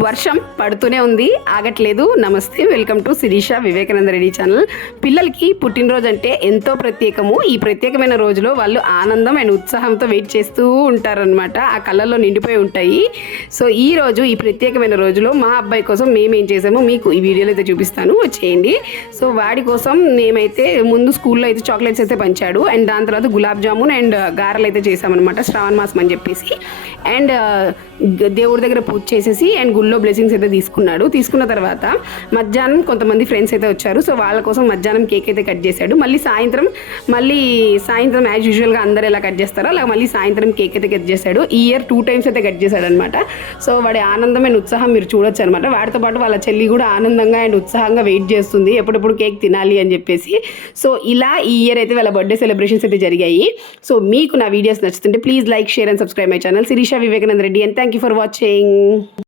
వర్షం పడుతూనే ఉంది, ఆగట్లేదు. నమస్తే, welcome to Sirisha Vivekananda Reddy channel. పిల్లలకి పుట్టినరోజు అంటే ఎంతో ప్రత్యేకము. ఈ ప్రత్యేకమైన రోజులో వాళ్ళు ఆనందం అండ్ ఉత్సాహంతో వెయిట్ చేస్తూ ఉంటారనమాట. ఆ కళ్ళల్లో నిండిపోయి ఉంటాయి. సో ఈ రోజు ఈ ప్రత్యేకమైన రోజులో మా అబ్బాయి కోసం మేమేం చేసామో మీకు ఈ వీడియోలో అయితే చూపిస్తాను, వచ్చేయండి. సో వాడి కోసం మేమైతే ముందు స్కూల్లో అయితే చాక్లెట్స్ అయితే పంచాడు, అండ్ దాని తర్వాత గులాబ్ జామున్ అండ్ గారెలు అయితే చేసామన్నమాట, శ్రావణ మాసం అని చెప్పేసి. అండ్ దేవుడి దగ్గర పూజ చేసేసి అండ్ గుళ్ళో బ్లెస్సింగ్స్ అయితే తీసుకున్న తర్వాత మధ్యాహ్నం కొంతమంది ఫ్రెండ్స్ అయితే వచ్చారు. సో వాళ్ళ కోసం మధ్యాహ్నం కేక్ అయితే కట్ చేశాడు. మళ్ళీ సాయంత్రం యాజ్ యూజువల్గా అందరు ఎలా కట్ చేస్తారో అలా మళ్ళీ సాయంత్రం కేక్ అయితే కట్ చేశాడు. ఈ ఇయర్ 2 times అయితే కట్ చేశాడు అనమాట. సో వాడి ఆనందమైన ఉత్సాహం మీరు చూడొచ్చు అనమాట. వాడితో పాటు వాళ్ళ చెల్లి కూడా ఆనందంగా అండ్ ఉత్సాహంగా వెయిట్ చేస్తుంది, ఎప్పుడెప్పుడు కేక్ తినాలి అని చెప్పేసి. సో ఇలా ఈ ఇయర్ అయితే వాళ్ళ బర్త్డే సెలబ్రేషన్స్ అయితే జరిగాయి. సో మీకు నా వీడియోస్ నచ్చుతుంటే please like, share and subscribe my channel Sirisha Vivekananda Reddy, and thank you for watching.